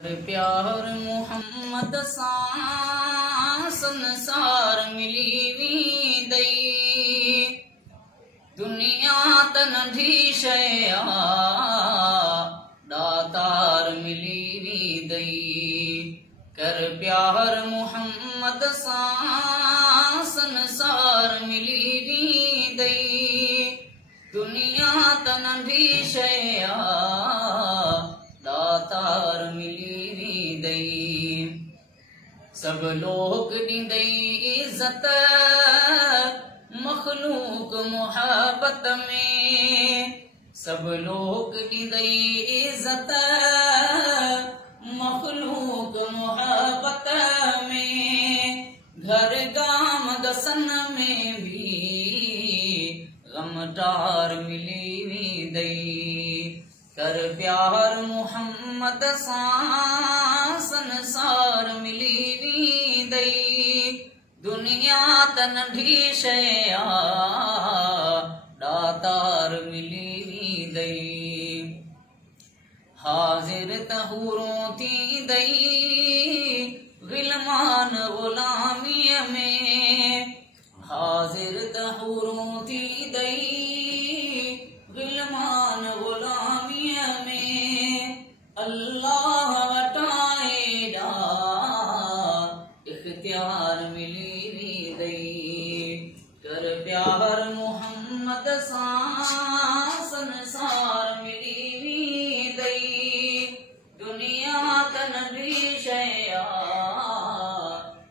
प्यार मुहम्मद सां संसार मिली वेंदई। दुनिया त नंढी शइ आ, दातार मिली वेंदई। कर प्यार मुहम्मद सां संसार मिली वेंदई। दुनिया त नंढी शइ आ, दातार मिली वेंदई। सब लोग ॾींदई इज़त मखलूक मोहब्बत में। सब लोग ॾींदई इज़त मखलूक मोहब्बत में। घर गाम गसन में भी गमटार मिली वेंदई। कर प्यार मुहम्मद सां संसार मिली वेंदई। दुनिया त नंढी शइ आ, दातार मिली वेंदई। हाज़िर त हूरों थींदई ग़िलमान ग़ुलामीअ में। हाज़िर त हूरों थींदई ग़िलमान ग़ुलामीअ में। अल्लाह वटाए ॾा इख्तियार मिली वेंदई। कर प्यार मुहम्मद सां संसार मिली वेंदई। दुनिया त नंढी शइ आ,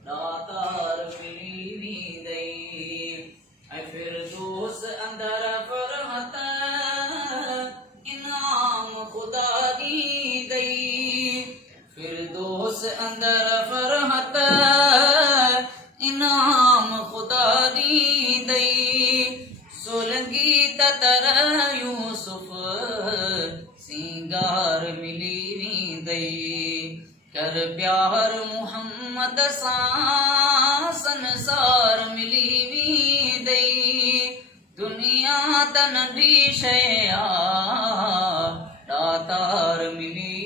दातार मिली वेंदई। ऐं फिरदौस अंदर फ़रहत इनाम ख़ुदा ॾींदई। फिरदौस अंदर फ़रहत इनाम ख़ुदा ॾींदई। सोलंगी त तरह यूसुफ सिंगार मिली वेंदई। कर प्यार मुहम्मद सां संसार मिली वेंदई। दुनिया त नंढी शइ आ, दातार मिली